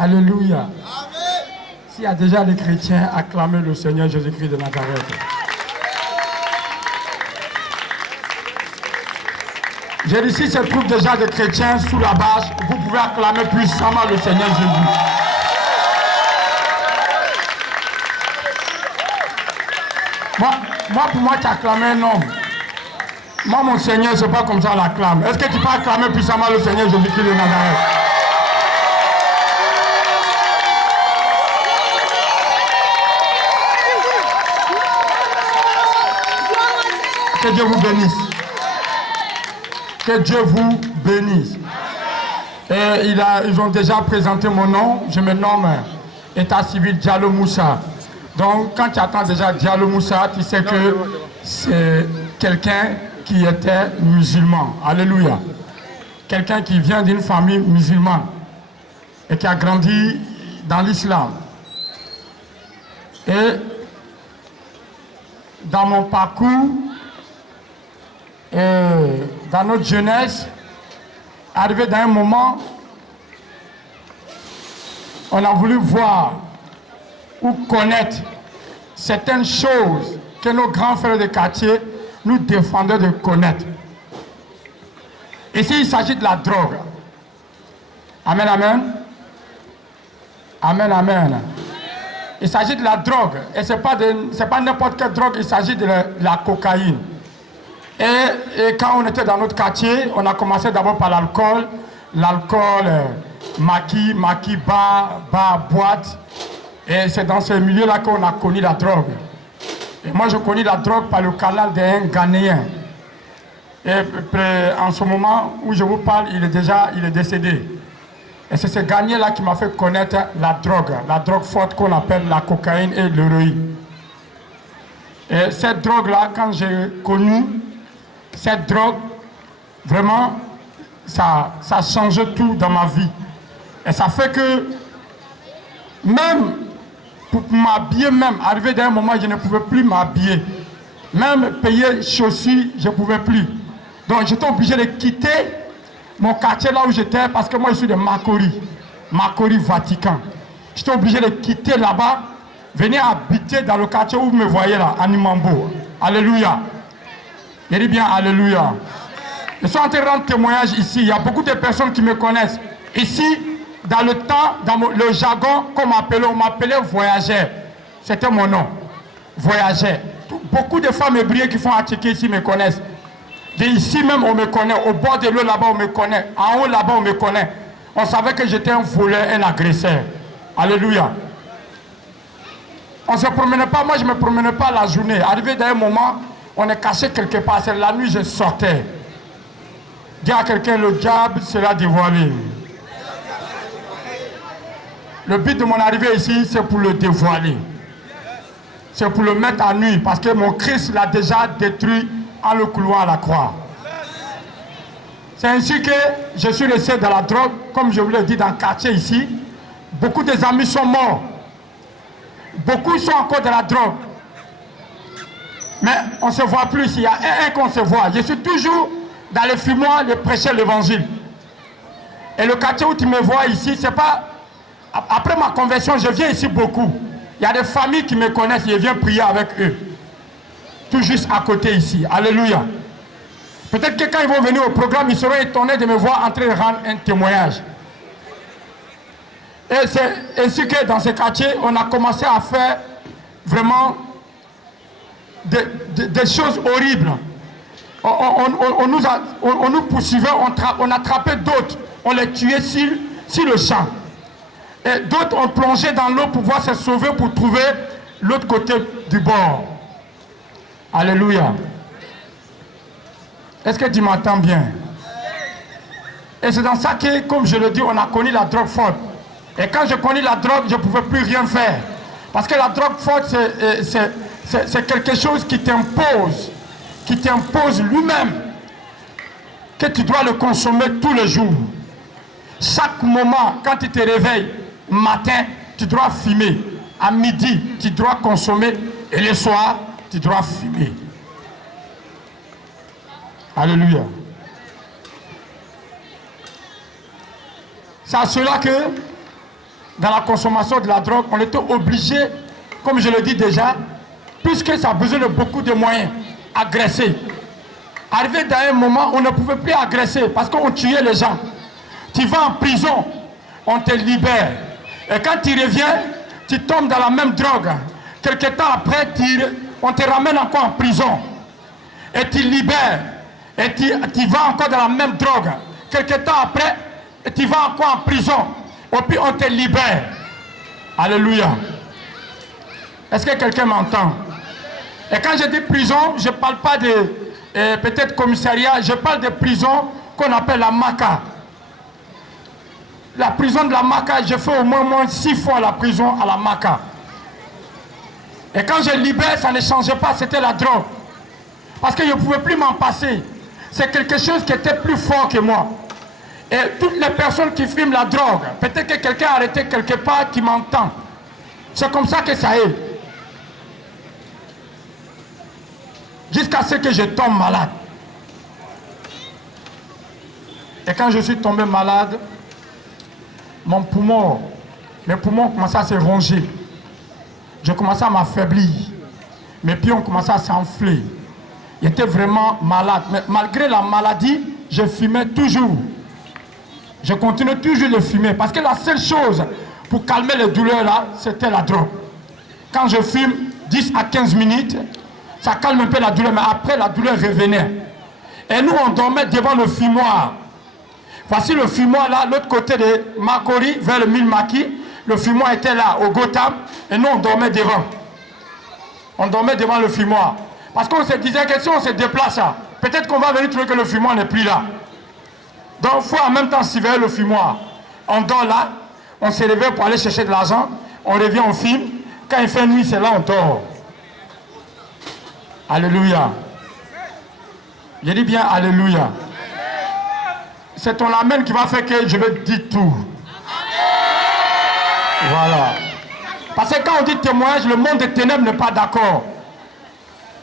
Alléluia. S'il y a déjà des chrétiens, acclamez le Seigneur Jésus-Christ de Nazareth. J'ai dit, si se trouve déjà des chrétiens sous la bâche, vous pouvez acclamer puissamment le Seigneur Jésus. Moi, pour moi, tu acclames un homme. Moi, mon Seigneur, c'est pas comme ça on l'acclame. Est-ce que tu peux acclamer puissamment le Seigneur Jésus-Christ de Nazareth? Que Dieu vous bénisse. Que Dieu vous bénisse. Et ils ont déjà présenté mon nom. Je me nomme État civil Diallo Moussa. Donc, quand tu attends déjà Diallo Moussa, tu sais que c'est quelqu'un qui était musulman. Alléluia. Quelqu'un qui vient d'une famille musulmane et qui a grandi dans l'islam. Et dans mon parcours, dans notre jeunesse, arrivé dans un moment, on a voulu voir ou connaître certaines choses que nos grands frères de quartier nous défendaient de connaître. Ici, il s'agit de la drogue. Amen, amen. Amen, amen. Il s'agit de la drogue. Et ce n'est pas n'importe quelle drogue, il s'agit de la cocaïne. Et quand on était dans notre quartier, on a commencé d'abord par l'alcool. L'alcool, maquis, bar, boîte. Et c'est dans ce milieu-là qu'on a connu la drogue. Et moi, je connais la drogue par le canal d'un Ghanéen. Et en ce moment où je vous parle, il est décédé. Et c'est ce Ghanéen-là qui m'a fait connaître la drogue forte qu'on appelle la cocaïne et l'héroïne. Et cette drogue-là, quand j'ai connu cette drogue, vraiment, ça change tout dans ma vie. Et ça fait que, même pour m'habiller, arrivé dans un moment, je ne pouvais plus m'habiller. Même payer chaussures, je ne pouvais plus. Donc j'étais obligé de quitter mon quartier là où j'étais, parce que moi je suis de Makori Vatican. J'étais obligé de quitter là-bas, venir habiter dans le quartier où vous me voyez là, à Nimambo. Alléluia. Je dis bien Alléluia. Je suis en train de rendre témoignage ici. Il y a beaucoup de personnes qui me connaissent. Ici, dans le temps, dans le jargon qu'on m'appelait, on m'appelait voyageur. C'était mon nom. Voyageur. Beaucoup de femmes hébreues qui font attiquer ici me connaissent. Et ici même, on me connaît. Au bord de l'eau là-bas, on me connaît. En haut là-bas, on me connaît. On savait que j'étais un voleur, un agresseur. Alléluia. On ne se promenait pas. Moi, je ne me promenais pas la journée. Arrivé dans un moment, on est caché quelque part. C'est la nuit, je sortais. Dis à quelqu'un, le diable sera dévoilé. Le but de mon arrivée ici, c'est pour le dévoiler. C'est pour le mettre à nu, parce que mon Christ l'a déjà détruit en le clouant à la croix. C'est ainsi que je suis resté dans la drogue, comme je vous l'ai dit, dans le quartier ici. Beaucoup des amis sont morts. Beaucoup sont encore dans la drogue. Mais on ne se voit plus ici. Il y a un qu'on se voit. Je suis toujours dans le fumoir de prêcher l'évangile. Et le quartier où tu me vois ici, c'est pas... Après ma conversion, je viens ici beaucoup. Il y a des familles qui me connaissent, je viens prier avec eux. Tout juste à côté ici. Alléluia. Peut-être que quand ils vont venir au programme, ils seront étonnés de me voir en train de rendre un témoignage. Et c'est ainsi que dans ce quartier, on a commencé à faire vraiment des choses horribles. On nous poursuivait, on attrapait d'autres, on les tuait sur le champ. Et d'autres ont plongé dans l'eau pour pouvoir se sauver, pour trouver l'autre côté du bord. Alléluia. Est-ce que tu m'entends bien? Et c'est dans ça que, comme je le dis, on a connu la drogue forte. Et quand je connais la drogue, je ne pouvais plus rien faire. Parce que la drogue forte, c'est quelque chose qui t'impose lui-même, que tu dois le consommer tous les jours. Chaque moment, quand tu te réveilles, matin, tu dois fumer. À midi, tu dois consommer. Et le soir, tu dois fumer. Alléluia. C'est à cela que, dans la consommation de la drogue, on était obligé, comme je le dis déjà, puisque ça a besoin de beaucoup de moyens, agresser. Arrivé dans un moment, on ne pouvait plus agresser parce qu'on tuait les gens. Tu vas en prison, on te libère. Et quand tu reviens, tu tombes dans la même drogue. Quelque temps après, on te ramène encore en prison. Et tu libères. Et tu vas encore dans la même drogue. Quelque temps après, tu vas encore en prison. Et puis on te libère. Alléluia. Est-ce que quelqu'un m'entend? Et quand je dis prison, je ne parle pas de peut-être commissariat, je parle de prison qu'on appelle la Maca. La prison de la Maca, j'ai fait au moins 6 fois la prison à la Maca. Et quand je libère, ça ne changeait pas, c'était la drogue. Parce que je ne pouvais plus m'en passer. C'est quelque chose qui était plus fort que moi. Et toutes les personnes qui fument la drogue, peut-être que quelqu'un a arrêté quelque part qui m'entend. C'est comme ça que ça est. Jusqu'à ce que je tombe malade. Et quand je suis tombé malade, mes poumons commençaient à se ronger. Je commençais à m'affaiblir. Mes pieds ont commencé à s'enfler. J'étais vraiment malade. Mais malgré la maladie, je fumais toujours. Je continue toujours de fumer. Parce que la seule chose pour calmer les douleurs là, c'était la drogue. Quand je fume 10 à 15 minutes, ça calme un peu la douleur. Mais après, la douleur revenait. Et nous, on dormait devant le fumoir. Voici le fumoir là, l'autre côté de Makori, vers le Milmaki. Le fumoir était là, au Gotham. Et nous, on dormait devant. On dormait devant le fumoir. Parce qu'on se disait que si on se déplace, peut-être qu'on va venir trouver que le fumoir n'est plus là. Donc il faut en même temps surveiller le fumoir. On dort là, on se réveille pour aller chercher de l'argent, on revient, on filme. Quand il fait nuit, c'est là on dort. Alléluia. Je dis bien Alléluia. C'est ton amen qui va faire que je vais dire tout. Voilà. Parce que quand on dit témoignage, le monde des ténèbres n'est pas d'accord.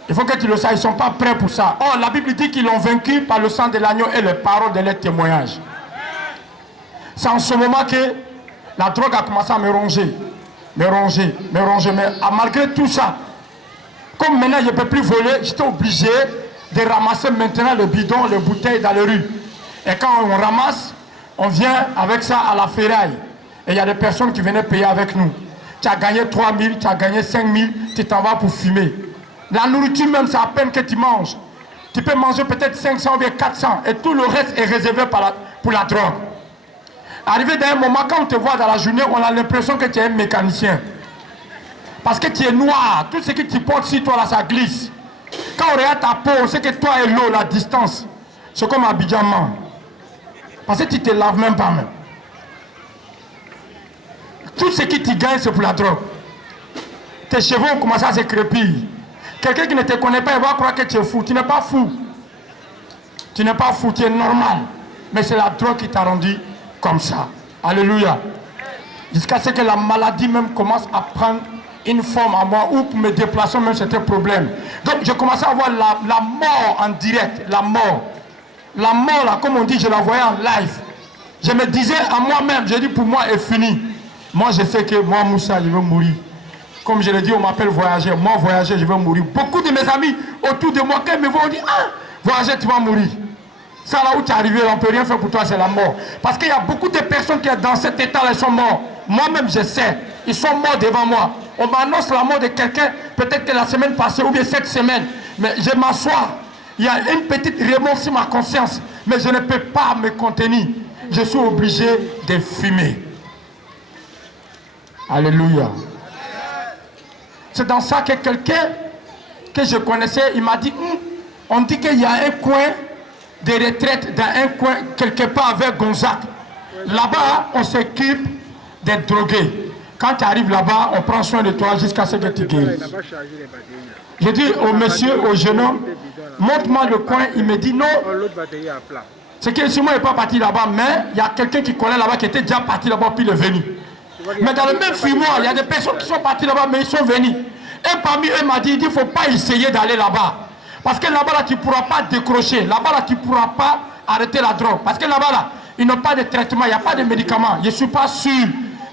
Il faut que tu le saches, ils ne sont pas prêts pour ça. Or, la Bible dit qu'ils l'ont vaincu par le sang de l'agneau et les paroles de leur témoignage. C'est en ce moment que la drogue a commencé à me ronger. Mais malgré tout ça, comme maintenant je ne peux plus voler, j'étais obligé de ramasser maintenant le bidon, les bouteilles dans les rues. Et quand on ramasse, on vient avec ça à la ferraille. Et il y a des personnes qui venaient payer avec nous. Tu as gagné 3 000, tu as gagné 5 000, tu t'en vas pour fumer. La nourriture même, c'est à peine que tu manges. Tu peux manger peut-être 500 ou bien 400 et tout le reste est réservé pour la drogue. Arrivé dans un moment, quand on te voit dans la journée, on a l'impression que tu es un mécanicien. Parce que tu es noir, tout ce que tu portes sur toi là, ça glisse. Quand on regarde ta peau, on sait que toi et l'eau, la distance, c'est comme Abidjan. Parce que tu ne te laves même pas même. Tout ce que tu gagnes, c'est pour la drogue. Tes cheveux ont commencé à se crépir. Quelqu'un qui ne te connaît pas, il va croire que tu es fou. Tu n'es pas fou. Tu n'es pas fou, tu es normal. Mais c'est la drogue qui t'a rendu comme ça. Alléluia. Jusqu'à ce que la maladie même commence à prendre une forme à moi, ou pour me déplacer même c'était un problème. Donc je commençais à voir la mort en direct, la mort. La mort là, comme on dit, je la voyais en live. Je me disais à moi-même, je dis pour moi est fini. Moi je sais que moi Moussa, je vais mourir. Comme je l'ai dit, on m'appelle voyager. Moi voyager, je vais mourir. Beaucoup de mes amis autour de moi, quand ils me voient, on dit ah, voyager, tu vas mourir. Ça là où tu es arrivé, on ne peut rien faire pour toi, c'est la mort. Parce qu'il y a beaucoup de personnes qui sont dans cet état-là, ils sont morts. Moi-même, je sais. Ils sont morts devant moi. On m'annonce la mort de quelqu'un, peut-être que la semaine passée ou bien cette semaine. Mais je m'assois. Il y a une petite remords sur ma conscience. Mais je ne peux pas me contenir. Je suis obligé de fumer. Alléluia. C'est dans ça que quelqu'un que je connaissais, il m'a dit, on dit qu'il y a un coin de retraite dans un coin quelque part avec Gonzac. Là-bas, on s'occupe des drogués. Quand tu arrives là-bas, on prend soin de toi jusqu'à ce que tu guérisses. Je dis au monsieur, au jeune homme, montre-moi le coin. Il me dit non. C'est que si moi je n'est pas parti là-bas, mais il y a quelqu'un qui connaît là-bas qui était déjà parti là-bas puis il est venu. Mais dans le même fumoir, il y a des personnes qui sont parties là-bas, mais ils sont venus. Et parmi eux m'a dit, il ne faut pas essayer d'aller là-bas. Parce que là-bas, là, tu ne pourras pas décrocher. Là-bas, là, tu ne pourras pas arrêter la drogue. Parce que là-bas, là, ils n'ont pas de traitement, il n'y a pas de médicaments. Je ne suis pas sûr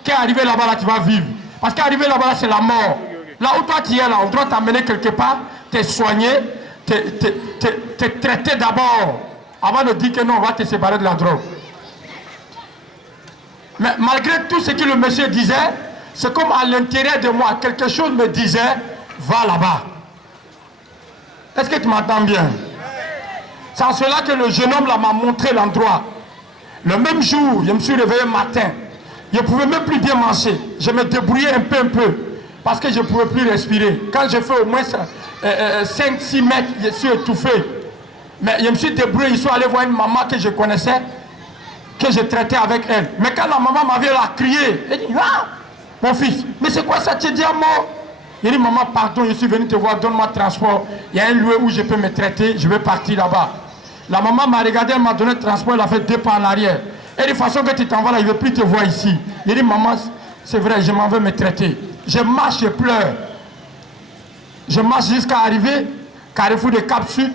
qu'arriver là-bas, là, tu vas vivre. Parce qu'arriver là-bas, là, c'est la mort. Là où toi, tu es là, on doit t'amener quelque part, te soigner, te traiter d'abord, avant de dire que non, on va te séparer de la drogue. Mais malgré tout ce que le monsieur disait, c'est comme à l'intérieur de moi, quelque chose me disait, va là-bas. Est-ce que tu m'entends bien? C'est en cela que le jeune homme là m'a montré l'endroit. Le même jour, je me suis réveillé matin. Je ne pouvais même plus bien manger. Je me débrouillais un peu. Parce que je ne pouvais plus respirer. Quand j'ai fait au moins 5-6 mètres, je suis étouffé. Mais je me suis débrouillé. Je suis allé voir une maman que je connaissais, que je traitais avec elle. Mais quand la maman m'avait là crié, elle dit, ah, mon fils, mais c'est quoi ça, tu es déjà mort? Il dit, maman, pardon, je suis venu te voir, donne-moi transport. Il y a un lieu où je peux me traiter, je vais partir là-bas. La maman m'a regardé, elle m'a donné le transport, elle a fait 2 pas en arrière. Elle dit, de façon que tu t'en vas là, je ne veux plus te voir ici. Il dit, maman, c'est vrai, je m'en vais me traiter. Je marche, je pleure. Je marche jusqu'à arriver, carrefour de Cap Sud.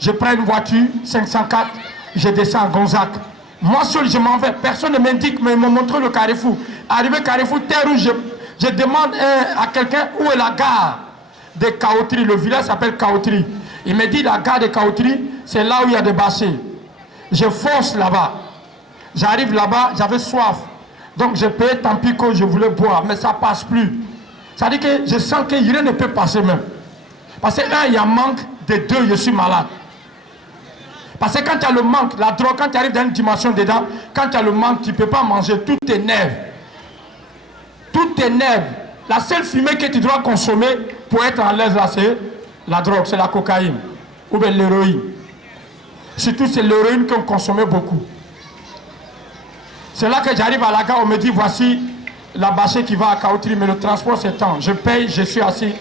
Je prends une voiture, 504, je descends à Gonzac. Moi seul, je m'en vais. Personne ne m'indique, mais ils m'ont montré le carrefour. Arrivé carrefour, terre rouge, je demande à quelqu'un où est la gare de Kaotri. Le village s'appelle Kaotri. Il me dit la gare de Kaotri, c'est là où il y a des bâchers. Je fonce là-bas. J'arrive là-bas, j'avais soif. Donc je payais tant pis que je voulais boire, mais ça ne passe plus. Ça veut dire que je sens que rien ne peut passer même. Parce que il y a manque, de 2, je suis malade. Parce que quand tu as le manque, la drogue, quand tu arrives dans une dimension dedans, quand tu as le manque, tu ne peux pas manger, tout t'énerve. Tout t'énerve. La seule fumée que tu dois consommer pour être en l'aise là, c'est la drogue, c'est la cocaïne. Ou bien l'héroïne. Surtout c'est l'héroïne qu'on consommait beaucoup. C'est là que j'arrive à la gare, on me dit voici la bâchée qui va à Kaotri, mais le transport c'est temps. Je paye, je suis assis.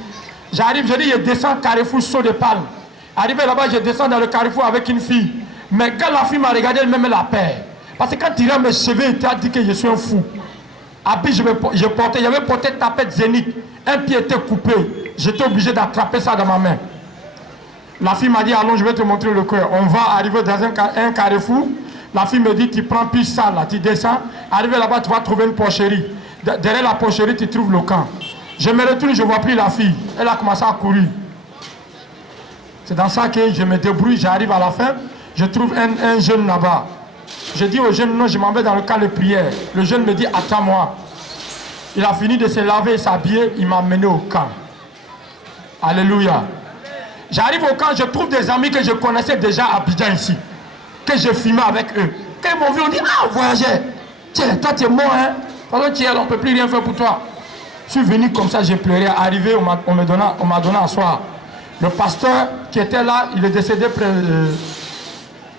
J'arrive, je dis je descends Carrefour Saut de Palme. Arrivé là-bas, je descends dans le carrefour avec une fille. Mais quand la fille m'a regardé, elle me la peur. Parce que quand tu regardes mes cheveux, il t'a dit que je suis un fou. Habit, j'avais porté tapette zénith. Un pied était coupé. J'étais obligé d'attraper ça dans ma main. La fille m'a dit, allons, je vais te montrer le cœur. On va arriver dans un carrefour. La fille me dit, tu prends plus ça là, tu descends. Arrivé là-bas, tu vas trouver une porcherie. Derrière la porcherie, tu trouves le camp. Je me retourne, je ne vois plus la fille. Elle a commencé à courir. C'est dans ça que je me débrouille, j'arrive à la fin, je trouve un jeune là-bas. Je dis au jeune, non, je m'en vais dans le cas de prière. Le jeune me dit, attends-moi. Il a fini de se laver et s'habiller, il m'a mené au camp. Alléluia. J'arrive au camp, je trouve des amis que je connaissais déjà à Abidjan ici, que je fumais avec eux. Quand ils m'ont vu, on dit, ah, voyageur, tiens, toi tu es mort, hein. Pendant que tu es là, on ne peut plus rien faire pour toi. Je suis venu comme ça, j'ai pleuré. Arrivé, on m'a donné à soir. Le pasteur qui était là, il est décédé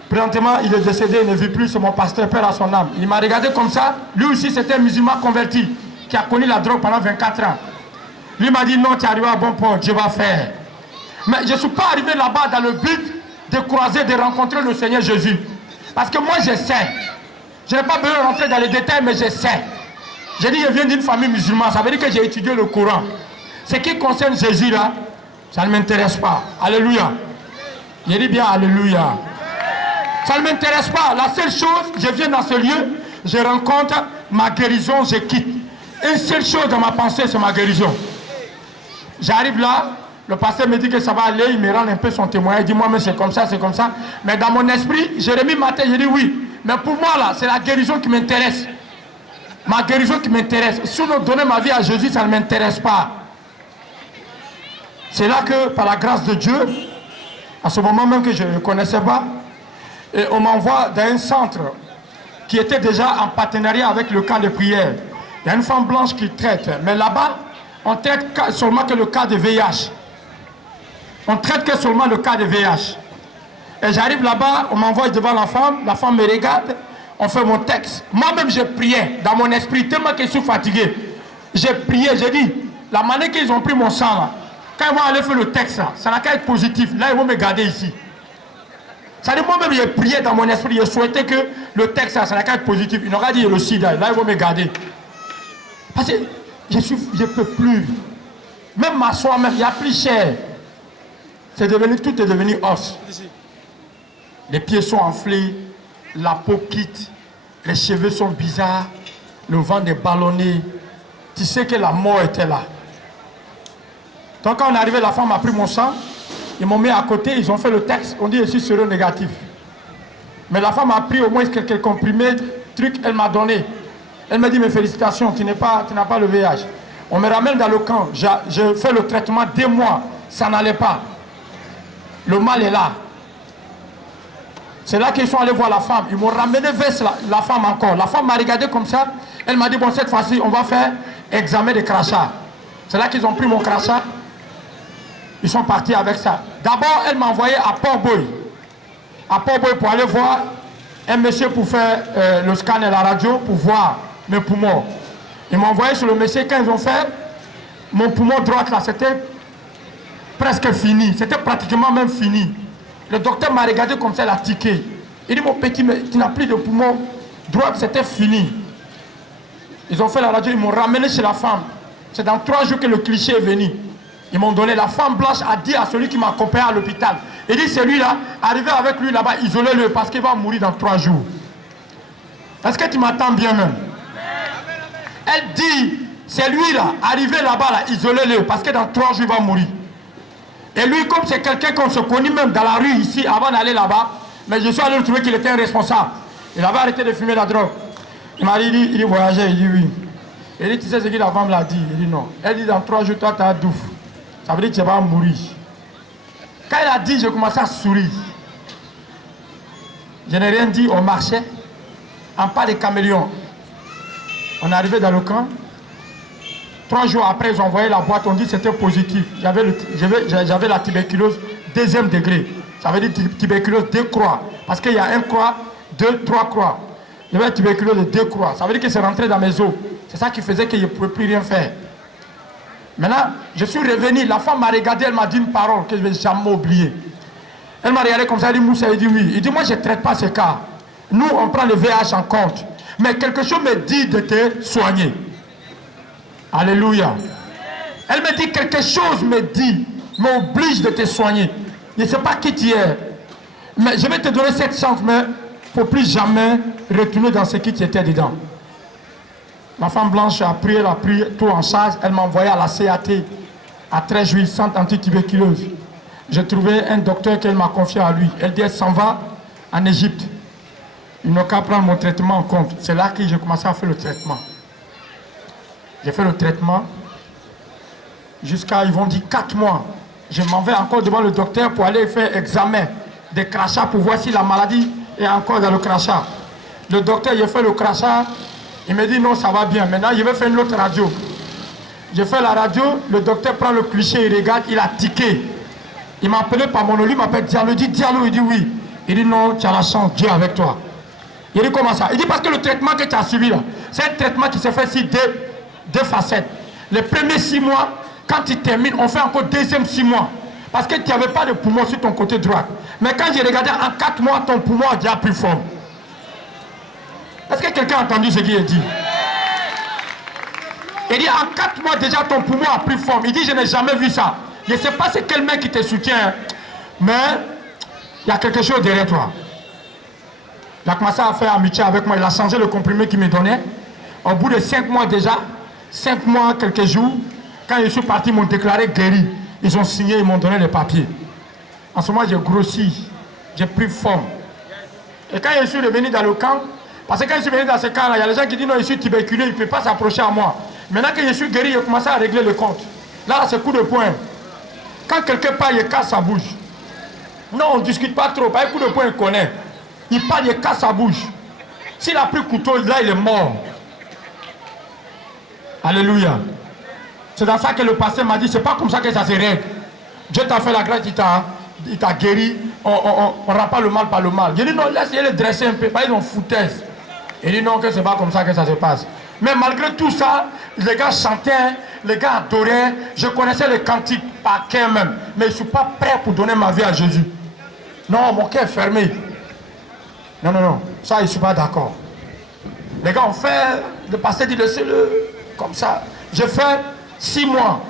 présentement, il est décédé, il ne vit plus, c'est mon pasteur, père à son âme. Il m'a regardé comme ça, lui aussi c'était un musulman converti, qui a connu la drogue pendant 24 ans. Lui m'a dit, non, tu es arrivé à bon port, Dieu va faire. Mais je ne suis pas arrivé là-bas dans le but de croiser, de rencontrer le Seigneur Jésus. Parce que moi je sais, je n'ai pas besoin de rentrer dans les détails, mais je sais. J'ai dit, je viens d'une famille musulmane, ça veut dire que j'ai étudié le Coran. Ce qui concerne Jésus là, ça ne m'intéresse pas. Alléluia. Je dis bien Alléluia. Ça ne m'intéresse pas. La seule chose, je viens dans ce lieu, je rencontre ma guérison, je quitte. Une seule chose dans ma pensée, c'est ma guérison. J'arrive là, le pasteur me dit que ça va aller, il me rend un peu son témoignage. Il dit, moi, mais c'est comme ça, c'est comme ça. Mais dans mon esprit, j'ai remis ma tête, j'ai dit oui. Mais pour moi, là, c'est la guérison qui m'intéresse. Ma guérison qui m'intéresse. Si on donnait ma vie à Jésus, ça ne m'intéresse pas. C'est là que, par la grâce de Dieu, à ce moment même que je ne connaissais pas, et on m'envoie dans un centre qui était déjà en partenariat avec le camp de prière. Il y a une femme blanche qui traite, mais là-bas, on traite seulement que le cas de VIH. On traite que seulement le cas de VIH. Et j'arrive là-bas, on m'envoie devant la femme me regarde, on fait mon texte. Moi-même, je priais dans mon esprit, tellement que je suis fatigué. J'ai prié, j'ai dit, la manière qu'ils ont pris mon sang là, quand ils vont aller faire le texte là, ça n'a qu'à être positif. Là, ils vont me garder ici. Ça dit, moi-même, j'ai prié dans mon esprit, je souhaitais que le texte là, ça n'a qu'à être positif. Ils n'auraient dit le sida, là, ils vont me garder. Parce que je ne peux plus. Même m'asseoir, même, il y a plus cher. C'est devenu, tout est devenu os. Les pieds sont enflés, la peau quitte, les cheveux sont bizarres, le ventre est ballonné. Tu sais que la mort était là. Donc quand on est arrivé, la femme a pris mon sang, ils m'ont mis à côté, ils ont fait le texte, on dit je suis séronégatif. Mais la femme a pris au moins quelques comprimés, trucs, elle m'a donné. Elle m'a dit, mes félicitations, tu n'as pas le VIH. On me ramène dans le camp, je fais le traitement 2 mois, ça n'allait pas. Le mal est là. C'est là qu'ils sont allés voir la femme. Ils m'ont ramené vers la femme encore. La femme m'a regardé comme ça. Elle m'a dit, bon, cette fois-ci, on va faire examen de crachat. C'est là qu'ils ont pris mon crachat. Ils sont partis avec ça. D'abord, elle m'a envoyé à Port-Boy. À Port-Boy pour aller voir un monsieur pour faire le scan et la radio pour voir mes poumons. Ils m'ont envoyé sur le monsieur. Quand ils ont fait, mon poumon droit là, c'était presque fini. C'était pratiquement même fini. Le docteur m'a regardé comme ça, il a tiqué. Il dit, mon petit, mais tu n'as plus de poumon droit, c'était fini. Ils ont fait la radio, ils m'ont ramené chez la femme. C'est dans 3 jours que le cliché est venu. Ils m'ont donné, la femme blanche a dit à celui qui m'a accompagné à l'hôpital. Il dit, celui-là, arrivez avec lui là-bas, isolez-le parce qu'il va mourir dans 3 jours. Est-ce que tu m'attends bien même? Elle dit, c'est lui-là, arrivez là-bas, là, isolez-le parce que dans 3 jours, il va mourir. Et lui, comme c'est quelqu'un qu'on se connaît même dans la rue ici, avant d'aller là-bas, mais je suis allé le trouver qu'il était un responsable. Il avait arrêté de fumer la drogue. Il m'a dit, il voyageait, il dit oui. Il dit, tu sais ce que la femme l'a dit? Il dit non. Elle dit, dans 3 jours, toi, tu as douf. Ça veut dire que tu vas mourir. Quand il a dit, j'ai commencé à sourire. Je n'ai rien dit, on marchait. En pas de caméléon. On est arrivé dans le camp. 3 jours après, ils ont envoyé la boîte, on dit que c'était positif. J'avais la tuberculose 2e degré. Ça veut dire tuberculose 2 croix. Parce qu'il y a 1 croix, 2, 3 croix. J'avais la tuberculose de 2 croix. Ça veut dire que c'est rentré dans mes os. C'est ça qui faisait que je ne pouvais plus rien faire. Maintenant, je suis revenu. La femme m'a regardé, elle m'a dit une parole que je ne vais jamais oublier. Elle m'a regardé comme ça, elle dit, Moussa, il dit oui. Il dit, moi, je ne traite pas ce cas. Nous, on prend le VIH en compte. Mais quelque chose me dit de te soigner. Alléluia. Elle me dit quelque chose me dit, m'oblige de te soigner. Je ne sais pas qui tu es. Mais je vais te donner cette chance, mais il ne faut plus jamais retourner dans ce qui tu étais dedans. Ma femme blanche a pris tout en charge. Elle m'a envoyé à la CAT, à 13 juillet, centre antituberculose. J'ai trouvé un docteur qu'elle m'a confié à lui. Elle dit, elle s'en va en Égypte. Ils n'ont qu'à prendre mon traitement en compte. C'est là que j'ai commencé à faire le traitement. J'ai fait le traitement jusqu'à, ils vont dire, 4 mois. Je m'en vais encore devant le docteur pour aller faire examen des crachats pour voir si la maladie est encore dans le crachat. Le docteur, il a fait le crachat, il me dit non, ça va bien. Maintenant, je vais faire une autre radio. J'ai fait la radio, le docteur prend le cliché, il regarde, il a tiqué. Il m'a appelé par mon nom, lui m'appelle Diallo, il dit Diallo, il dit oui. Il dit non, tu as la chance, Dieu est avec toi. Il dit comment ça? Il dit parce que le traitement que tu as suivi là, c'est un traitement qui se fait sur deux facettes. Les premiers 6 mois, quand tu termines, on fait encore 2e 6 mois. Parce que tu n'avais pas de poumon sur ton côté droit. Mais quand j'ai regardé, en 4 mois, ton poumon a déjà pris forme. Est-ce que quelqu'un a entendu ce qu'il a dit? Il dit, en 4 mois déjà, ton poumon a pris forme. Il dit, je n'ai jamais vu ça. Je ne sais pas c'est quel mec qui te soutient, mais il y a quelque chose derrière toi. Il a commencé à faire amitié avec moi. Il a changé le comprimé qu'il me donnait. Au bout de 5 mois déjà, 5 mois, quelques jours, quand je suis parti, ils m'ont déclaré guéri. Ils ont signé, ils m'ont donné les papiers. En ce moment, j'ai grossi. J'ai pris forme. Et quand je suis revenu dans le camp, parce que quand je suis venu dans ce camp-là, il y a des gens qui disent non, je suis tuberculeux, il ne peut pas s'approcher à moi. Maintenant que je suis guéri, j'ai commencé à régler le compte. Là, c'est coup de poing. Quand quelqu'un parle, il casse sa bouche. Non, on ne discute pas trop. Pas un coup de poing, il connaît. Il parle, il casse sa bouche. S'il a pris le couteau, là, il est mort. Alléluia. C'est dans ça que le pasteur m'a dit, c'est pas comme ça que ça se règle. Dieu t'a fait la grâce, il t'a guéri. On ne rend pas le mal par le mal. J'ai dit non, laissez le dresser un peu. Ils ont foutaise. Il dit non, que c'est pas comme ça que ça se passe. Mais malgré tout ça, les gars chantaient, les gars adoraient. Je connaissais les cantiques par cœur même. Mais je ne suis pas prêt pour donner ma vie à Jésus. Non, mon cœur est fermé. Non, non, non. Ça, je ne suis pas d'accord. Les gars ont fait, le pasteur dit laissez-le comme ça. J'ai fait 6 mois.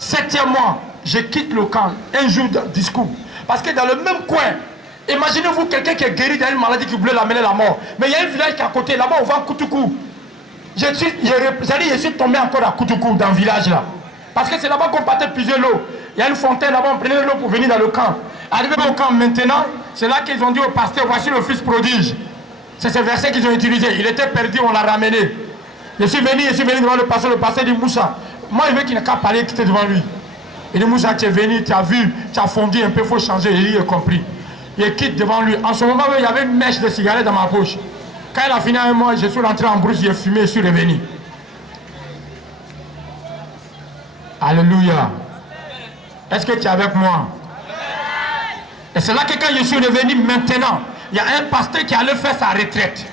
7e mois, je quitte le camp. Un jour de discours. Parce que dans le même coin, imaginez-vous quelqu'un qui est guéri d'une maladie qui voulait l'amener à la mort. Mais il y a un village qui est à côté. Là-bas, on vend Koutoukou. Je suis tombé encore à Koutoukou, dans le village là. Parce que c'est là-bas qu'on partait puiser l'eau. Il y a une fontaine là-bas, on prenait l'eau pour venir dans le camp. Arrivé au camp maintenant, c'est là qu'ils ont dit au pasteur, voici le fils prodige. C'est ce verset qu'ils ont utilisé. Il était perdu, on l'a ramené. Je suis venu devant le pasteur dit Moussa, moi il veut qu'il n'ait qu'à parler, quitter devant lui. Il dit Moussa, tu es venu, tu as vu, tu as fondu un peu, il faut changer. Il a compris. Il quitte devant lui. En ce moment, il y avait une mèche de cigarette dans ma poche. Quand il a fini avec moi, je suis rentré en brousse, j'ai fumé, je suis revenu. Alléluia. Est-ce que tu es avec moi? Et c'est là que quand je suis revenu maintenant, il y a un pasteur qui allait faire sa retraite.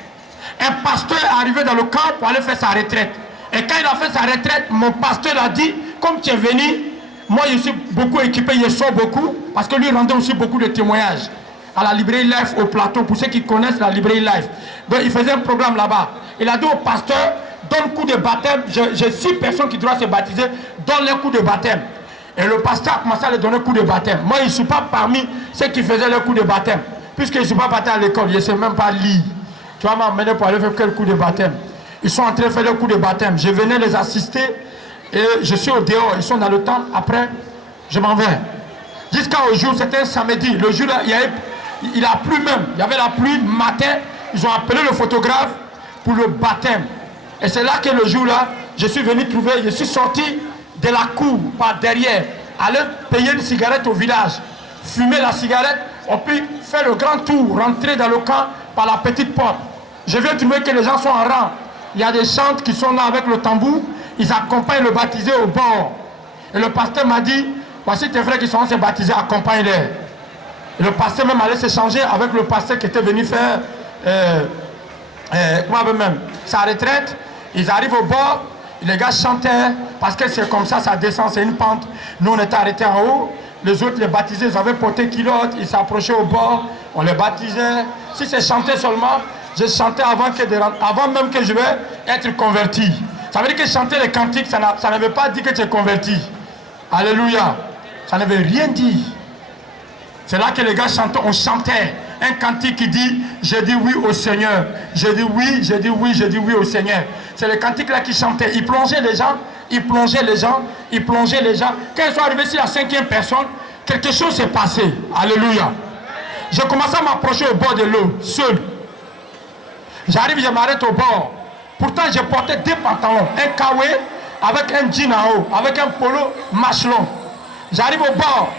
Un pasteur est arrivé dans le camp pour aller faire sa retraite. Et quand il a fait sa retraite, mon pasteur a dit, comme tu es venu, moi je suis beaucoup équipé, je sors beaucoup, parce que lui rendait aussi beaucoup de témoignages à la librairie Life au plateau, pour ceux qui connaissent la librairie Life. Donc il faisait un programme là-bas. Il a dit au pasteur, donne coup de baptême, j'ai 6 personnes qui doivent se baptiser, donne les coups de baptême. Et le pasteur a commencé à leur donner coup de baptême. Moi je ne suis pas parmi ceux qui faisaient les coups de baptême, puisque je ne suis pas parti à l'école, je ne sais même pas lire. Tu vas m'emmener pour aller faire quel coup de baptême. Ils sont en train de faire le coup de baptême. Je venais les assister et je suis au dehors. Ils sont dans le temple. Après, je m'en vais. Jusqu'au jour, c'était un samedi. Le jour là, il a plu même. Il y avait la pluie matin. Ils ont appelé le photographe pour le baptême. Et c'est là que le jour là, je suis venu trouver, je suis sorti de la cour par derrière, aller payer une cigarette au village, fumer la cigarette, on peut faire le grand tour, rentrer dans le camp par la petite porte. Je viens trouver que les gens sont en rang. Il y a des chantres qui sont là avec le tambour, ils accompagnent le baptisé au bord. Et le pasteur m'a dit, voici tes frères qui sont se baptiser, accompagne-les. Et le pasteur même allait s'échanger avec le pasteur qui était venu faire sa retraite. Ils arrivent au bord, les gars chantaient, parce que c'est comme ça descend, c'est une pente. Nous on était arrêtés en haut, les autres les baptisés, ils avaient porté culotte, ils s'approchaient au bord, on les baptisait. Si c'est chanter seulement, je chantais avant même que je vais être converti. Ça veut dire que chanter les cantiques, ça ne veut pas dire que tu es converti. Alléluia. Ça ne veut rien dire. C'est là que les gars chantaient, on chantait un cantique qui dit « Je dis oui au Seigneur ». Je dis oui, je dis oui, je dis oui au Seigneur. C'est le cantique là qui chantait. Ils plongeaient les gens, ils plongeaient les gens, ils plongeaient les gens. Quand ils sont arrivés sur la 5e personne, quelque chose s'est passé. Alléluia. J'ai commencé à m'approcher au bord de l'eau, seul. J'arrive, je m'arrête au bord. Pourtant, j'ai porté 2 pantalons. Un kawé avec un jean en haut, avec un polo machelon. J'arrive au bord.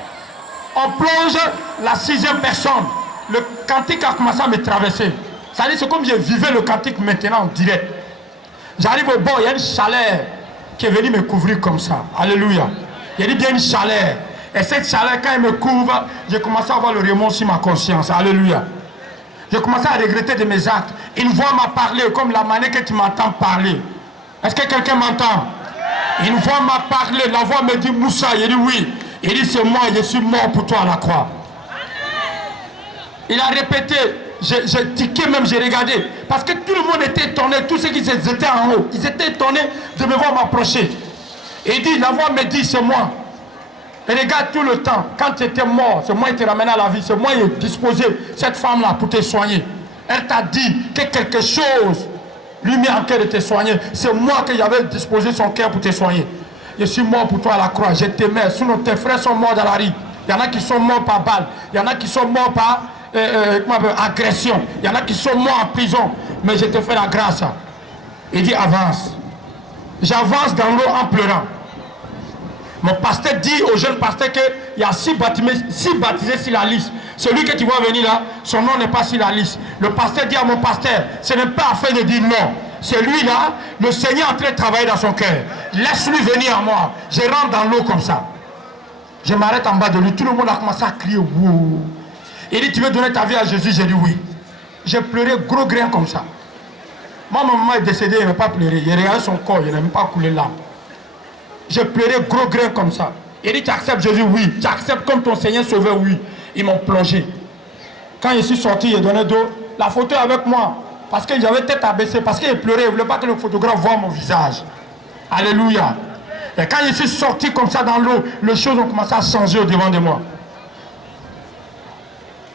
On plonge la 6e personne. Le cantique a commencé à me traverser. Ça dit, c'est comme je vivais le cantique maintenant en direct. J'arrive au bord, il y a une chaleur qui est venue me couvrir comme ça. Alléluia. Il y a dit bien une chaleur. Et cette chaleur, quand elle me couvre, j'ai commencé à avoir le remords sur ma conscience. Alléluia. J'ai commencé à regretter de mes actes. Une voix m'a parlé comme la manière que tu m'entends parler. Est-ce que quelqu'un m'entend? Une voix m'a parlé. La voix me dit Moussa. Il dit oui. Il dit c'est moi, je suis mort pour toi à la croix. Il a répété j'ai tiqué même, j'ai regardé. Parce que tout le monde était étonné, tous ceux qui étaient en haut, ils étaient étonnés de me voir m'approcher. Et il dit, la voix me dit, c'est moi. Et regarde tout le temps, quand tu étais mort, c'est moi qui t'ai ramené à la vie, c'est moi qui ai disposé cette femme-là pour te soigner. Elle t'a dit que quelque chose lui met en cœur de te soigner. C'est moi qui avais disposé son cœur pour te soigner. Je suis mort pour toi à la croix, je t'aimais. Sinon tes frères sont morts dans la rue. Il y en a qui sont morts par balle, il y en a qui sont morts par agression, il y en a qui sont morts en prison. Mais je te fais la grâce. Il dit avance. J'avance dans l'eau en pleurant. Mon pasteur dit au jeune pasteur qu'il y a 6 baptisés sur la liste. Celui que tu vois venir là, son nom n'est pas sur la liste. Le pasteur dit à mon pasteur, ce n'est pas afin de dire non. Celui-là, le Seigneur est en train de travailler dans son cœur. Laisse-lui venir à moi. Je rentre dans l'eau comme ça. Je m'arrête en bas de lui. Tout le monde a commencé à crier. Wow. Il dit, tu veux donner ta vie à Jésus? J'ai dit oui. J'ai pleuré gros grain comme ça. Moi, ma maman est décédée, il n'a pas pleuré. Il a regardé son corps, il n'a même pas coulé l'âme. J'ai pleuré gros grain comme ça. Il dit, tu acceptes Jésus? Oui. Tu acceptes comme ton Seigneur sauveur? Oui. Ils m'ont plongé. Quand je suis sorti, j'ai donné d'eau. La photo est avec moi. Parce que j'avais tête abaissée. Parce qu'il pleurait. Il ne voulait pas que le photographe voie mon visage. Alléluia. Et quand je suis sorti comme ça dans l'eau, les choses ont commencé à changer au-devant de moi.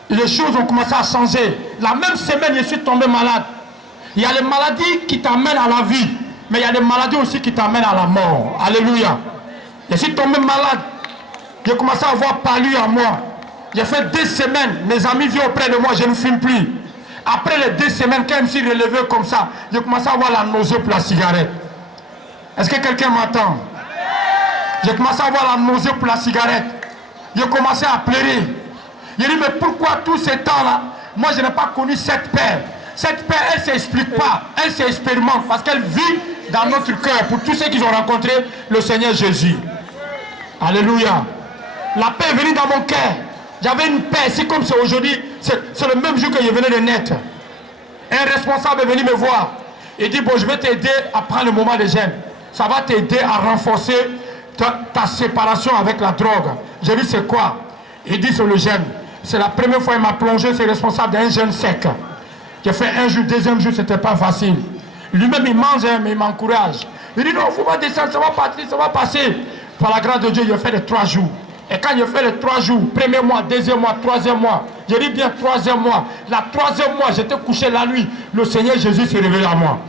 Les choses ont commencé à changer. La même semaine, je suis tombé malade. Il y a les maladies qui t'amènent à la vie. Mais il y a des maladies aussi qui t'amènent à la mort. Alléluia. Je suis tombé malade. J'ai commencé à avoir pâli à moi. J'ai fait 2 semaines. Mes amis viennent auprès de moi, je ne fume plus. Après les 2 semaines, quand je me suis relevé comme ça, j'ai commencé à avoir la nausée pour la cigarette. Est-ce que quelqu'un m'entend? J'ai commencé à avoir la nausée pour la cigarette. J'ai commencé à pleurer. J'ai dit, mais pourquoi tous ces temps-là, moi je n'ai pas connu cette paix? Cette paix, elle ne s'explique pas, elle s'expérimente parce qu'elle vit dans notre cœur pour tous ceux qui ont rencontré le Seigneur Jésus. Alléluia. La paix est venue dans mon cœur. J'avais une paix, c'est comme c'est aujourd'hui, c'est le même jour que je venais de naître. Un responsable est venu me voir. Il dit, bon, je vais t'aider à prendre le moment de jeûne. Ça va t'aider à renforcer ta séparation avec la drogue. J'ai dit, c'est quoi? Il dit, c'est le jeûne. C'est la première fois qu'il m'a plongé, c'est responsable d'un jeûne sec. J'ai fait 1 jour, 2e jour, c'était pas facile. Lui-même, il mange, mais il m'encourage. Il dit, non, il ne faut pas descendre, ça va partir, ça va passer. Par la grâce de Dieu, j'ai fait les 3 jours. Et quand j'ai fait les 3 jours, 1er mois, 2e mois, 3e mois, j'ai dit bien 3e mois. La 3e mois, j'étais couché la nuit. Le Seigneur Jésus s'est révélé à moi.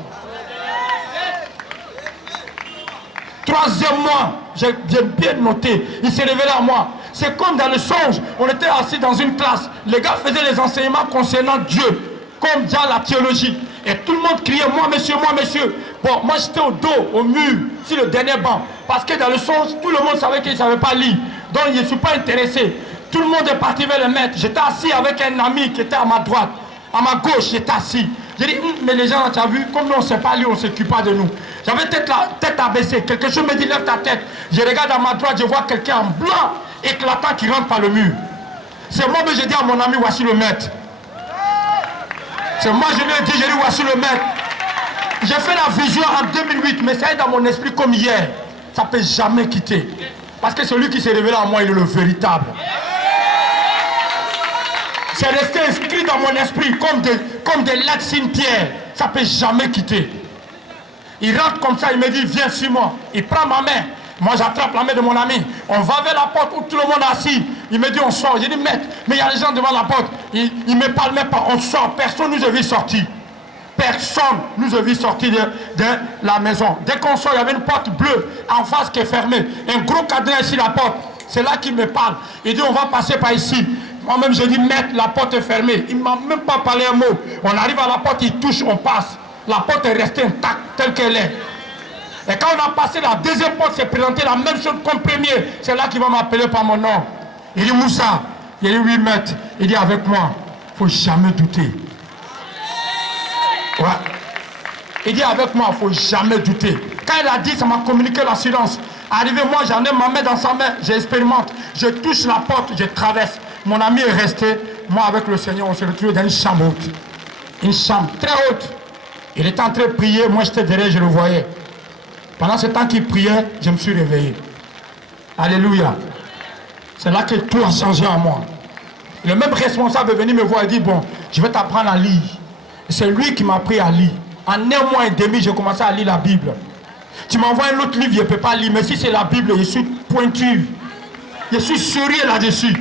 3e mois, j'ai bien noté, il s'est révélé à moi. C'est comme dans le songe, on était assis dans une classe. Les gars faisaient les enseignements concernant Dieu, comme dans la théologie. Et tout le monde criait, moi monsieur, moi monsieur. Bon, moi j'étais au dos, au mur, sur le dernier banc. Parce que dans le songe, tout le monde savait qu'il ne savait pas lire. Donc je ne suis pas intéressé. Tout le monde est parti vers le maître. J'étais assis avec un ami qui était à ma droite. À ma gauche, j'étais assis. J'ai dit, mais les gens, tu as vu, comme nous on ne sait pas lire, on ne s'occupe pas de nous. J'avais la tête abaissée. Quelque chose me dit, lève ta tête. Je regarde à ma droite, je vois quelqu'un en blanc, éclatant, qui rentre par le mur. C'est moi que j'ai dit à mon ami, voici le maître. C'est moi, je lui ai dit, j'ai dit, voici le maître. J'ai fait la vision en 2008, mais ça est dans mon esprit comme hier. Ça ne peut jamais quitter. Parce que celui qui s'est révélé à moi, il est le véritable. C'est resté inscrit dans mon esprit comme des lettres cimetières. Ça ne peut jamais quitter. Il rentre comme ça, il me dit, viens sur moi. Il prend ma main. Moi, j'attrape la main de mon ami. On va vers la porte où tout le monde est assis. Il me dit, on sort. J'ai dit, maître, mais il y a les gens devant la porte. Il ne me parle même pas. On sort. Personne ne nous a vu sortir. Personne ne nous a vu sortir de la maison. Dès qu'on sort, il y avait une porte bleue en face qui est fermée. Un gros cadran ici, la porte. C'est là qu'il me parle. Il dit, on va passer par ici. Moi-même, j'ai dit, maître, la porte est fermée. Il ne m'a même pas parlé un mot. On arrive à la porte, il touche, on passe. La porte est restée intacte, telle qu'elle est. Et quand on a passé la 2e porte, s'est présenté la même chose comme premier. C'est là qu'il va m'appeler par mon nom. Il dit, Moussa. Il dit, oui, maître. Il dit, avec moi, il ne faut jamais douter. Ouais. Il dit, avec moi, il ne faut jamais douter. Quand il a dit, ça m'a communiqué l'assurance. Arrivé, moi, j'en ai ma main dans sa main. J'expérimente. Je touche la porte, je traverse. Mon ami est resté. Moi, avec le Seigneur, on s'est retrouvé dans une chambre haute. Une chambre très haute. Il était en train de prier. Moi, j'étais derrière, je le voyais. Pendant ce temps qu'il priait, je me suis réveillé. Alléluia. C'est là que tout a changé en moi. Le même responsable est venu me voir et dit, bon, Je vais t'apprendre à lire. C'est lui qui m'a appris à lire. En 1 mois et demi, j'ai commencé à lire la Bible. Tu m'envoies un autre livre, je ne peux pas lire. Mais si c'est la Bible, je suis pointu. Je suis sérieux là-dessus.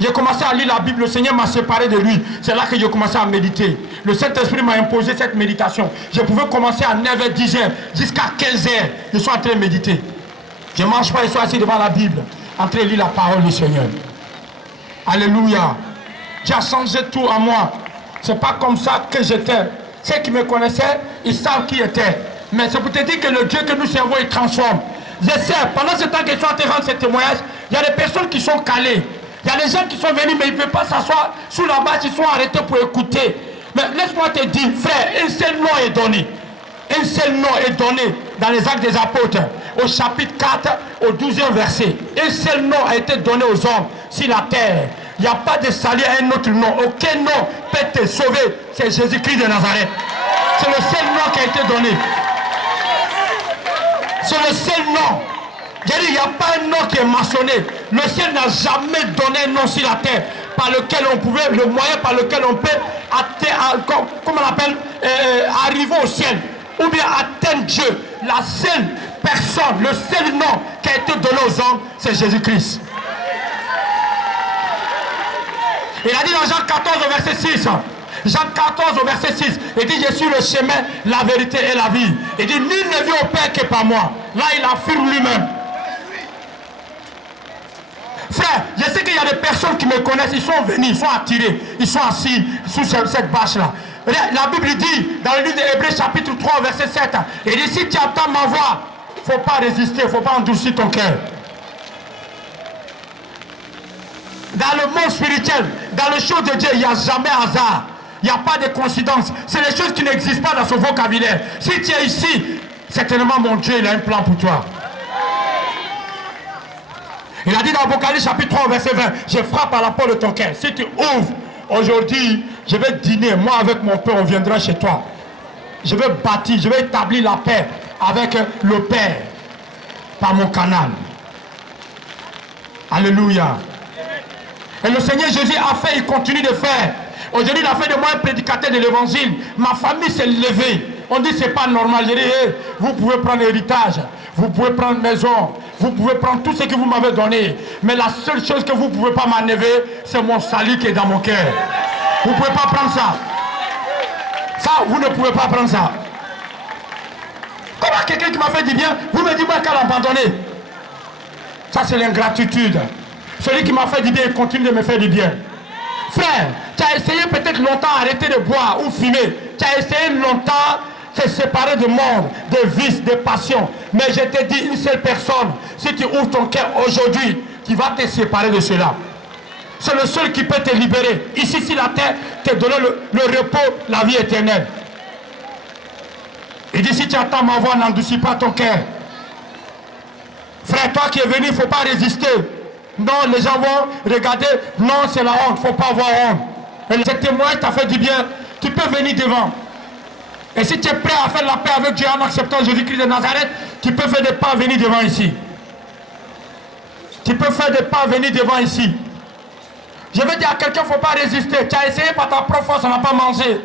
J'ai commencé à lire la Bible. Le Seigneur m'a séparé de lui. C'est là que j'ai commencé à méditer. Le Saint-Esprit m'a imposé cette méditation. Je pouvais commencer à 9h, 10h, jusqu'à 15h. Je suis en train de méditer. Je ne mange pas, je suis assis devant la Bible, en train de lire la parole du Seigneur. Alléluia. Tu as changé tout en moi. Ce n'est pas comme ça que j'étais. Ceux qui me connaissaient, ils savent qui j'étais. Mais c'est pour te dire que le Dieu que nous servons, il transforme. Je sais, pendant ce temps que je suis en train de rendre ce témoignage, il y a des personnes qui sont calées. Il y a des gens qui sont venus, mais ils ne peuvent pas s'asseoir sous la bâche, ils sont arrêtés pour écouter. Mais laisse-moi te dire, frère, un seul nom est donné. Un seul nom est donné dans les Actes des Apôtres, au chapitre 4, au 12e verset. Un seul nom a été donné aux hommes sur la terre. Il n'y a pas de salut à un autre nom. Aucun nom peut te sauver. C'est Jésus-Christ de Nazareth. C'est le seul nom qui a été donné. C'est le seul nom. J'ai dit, il n'y a pas un nom qui est maçonné. Le ciel n'a jamais donné un nom sur la terre par lequel on pouvait, le moyen par lequel on peut comment on appelle, arriver au ciel ou bien atteindre Dieu. La seule personne, le seul nom qui a été donné aux hommes, c'est Jésus-Christ. Il a dit dans Jean 14 au verset 6, Jean 14 au verset 6, il dit, je suis le chemin, la vérité et la vie. Il dit, nul ne vient au Père que par moi. Là, il affirme lui-même. Frère, je sais qu'il y a des personnes qui me connaissent, ils sont venus, ils sont attirés, ils sont assis sous cette bâche-là. La Bible dit, dans le livre d'Hébreux chapitre 3, verset 7, il dit, si tu entends ma voix, il ne faut pas résister, il ne faut pas endurcir ton cœur. Dans le monde spirituel, dans les choses de Dieu, il n'y a jamais hasard. Il n'y a pas de coïncidence. C'est les choses qui n'existent pas dans son vocabulaire. Si tu es ici, certainement mon Dieu, il a un plan pour toi. Il a dit dans Apocalypse chapitre 3, verset 20, je frappe à la porte de ton cœur. Si tu ouvres, aujourd'hui, je vais dîner. Moi, avec mon Père, on viendra chez toi. Je vais bâtir, je vais établir la paix avec le Père par mon canal. Alléluia. Et le Seigneur Jésus a fait, il continue de faire. Aujourd'hui, il a fait de moi un prédicateur de l'évangile. Ma famille s'est levée. On dit c'est pas normal. Je dis, hey, vous pouvez prendre héritage, vous pouvez prendre maison, vous pouvez prendre tout ce que vous m'avez donné. Mais la seule chose que vous ne pouvez pas m'enlever, c'est mon salut qui est dans mon cœur. Vous ne pouvez pas prendre ça. Ça, vous ne pouvez pas prendre ça. Comment quelqu'un qui m'a fait du bien, vous me dites moi qu'à l'abandonner. Ça, c'est l'ingratitude. Celui qui m'a fait du bien, il continue de me faire du bien. Frère, tu as essayé peut-être longtemps d'arrêter de boire ou fumer. Tu as essayé longtemps de te séparer du monde, des vices, des passions. Mais je te dis une seule personne, si tu ouvres ton cœur aujourd'hui, tu vas te séparer de cela. C'est le seul qui peut te libérer. Ici, sur la terre, te donner le repos, la vie éternelle. Il dit, si tu attends ma voix, n'endurcis pas ton cœur. Frère, toi qui es venu, il ne faut pas résister. Non, les gens vont regarder. Non, c'est la honte. Il ne faut pas avoir honte. Et ce témoignage t'a fait du bien. Tu peux venir devant. Et si tu es prêt à faire la paix avec Dieu en acceptant Jésus-Christ de Nazareth, tu peux faire des pas venir devant ici. Tu peux faire des pas venir devant ici. Je veux dire à quelqu'un, il ne faut pas résister. Tu as essayé par ta propre force, on n'a pas mangé.